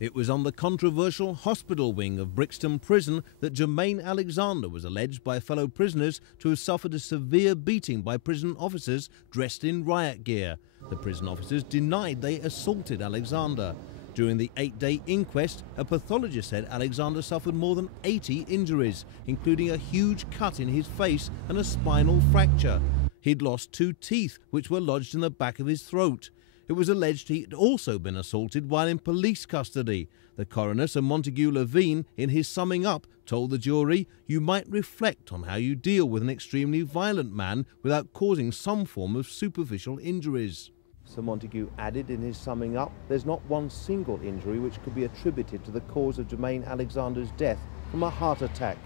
It was on the controversial hospital wing of Brixton Prison that Jermaine Alexander was alleged by fellow prisoners to have suffered a severe beating by prison officers dressed in riot gear. The prison officers denied they assaulted Alexander. During the 8-day inquest, a pathologist said Alexander suffered more than 80 injuries, including a huge cut in his face and a spinal fracture. He'd lost 2 teeth, which were lodged in the back of his throat. It was alleged he'd also been assaulted while in police custody. The coroner, Sir Montague Levine, in his summing up, told the jury, "You might reflect on how you deal with an extremely violent man without causing some form of superficial injuries." Sir Montague added in his summing up, "There's not one single injury which could be attributed to the cause of Jermaine Alexander's death from a heart attack."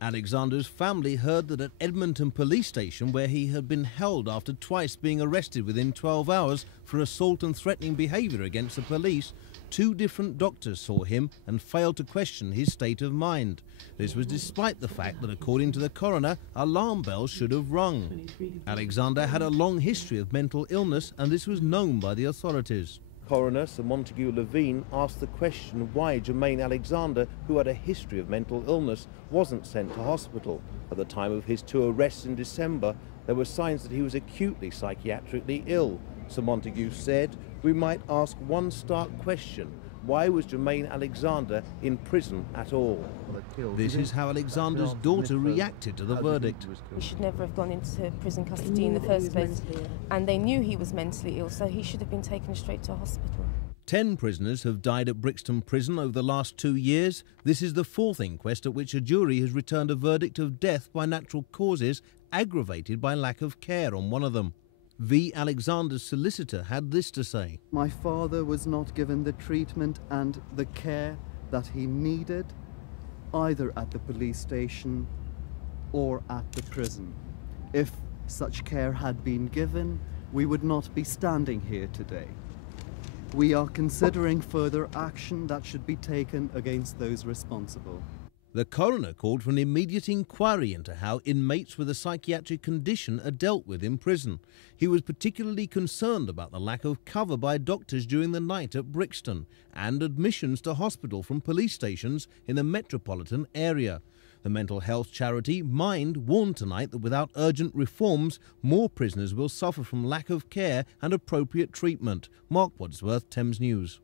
Alexander's family heard that at Edmonton Police Station, where he had been held after twice being arrested within 12 hours for assault and threatening behaviour against the police, 2 different doctors saw him and failed to question his state of mind. This was despite the fact that, according to the coroner, alarm bells should have rung. Alexander had a long history of mental illness, and this was known by the authorities. Coroner Sir Montague Levine asked the question why Jermaine Alexander, who had a history of mental illness, wasn't sent to hospital. At the time of his 2 arrests in December, there were signs that he was acutely psychiatrically ill. Sir Montague said, "We might ask one stark question. Why was Jermaine Alexander in prison at all?" This is how Alexander's daughter reacted to the verdict. He should never have gone into prison custody in the first place, and they knew he was mentally ill, so he should have been taken straight to hospital. 10 prisoners have died at Brixton Prison over the last 2 years. This is the 4th inquest at which a jury has returned a verdict of death by natural causes aggravated by lack of care on one of them. V. Alexander's solicitor had this to say. "My father was not given the treatment and the care that he needed, either at the police station or at the prison. If such care had been given, we would not be standing here today. We are considering further action that should be taken against those responsible." The coroner called for an immediate inquiry into how inmates with a psychiatric condition are dealt with in prison. He was particularly concerned about the lack of cover by doctors during the night at Brixton and admissions to hospital from police stations in the metropolitan area. The mental health charity Mind warned tonight that without urgent reforms, more prisoners will suffer from lack of care and appropriate treatment. Mark Wadsworth, Thames News.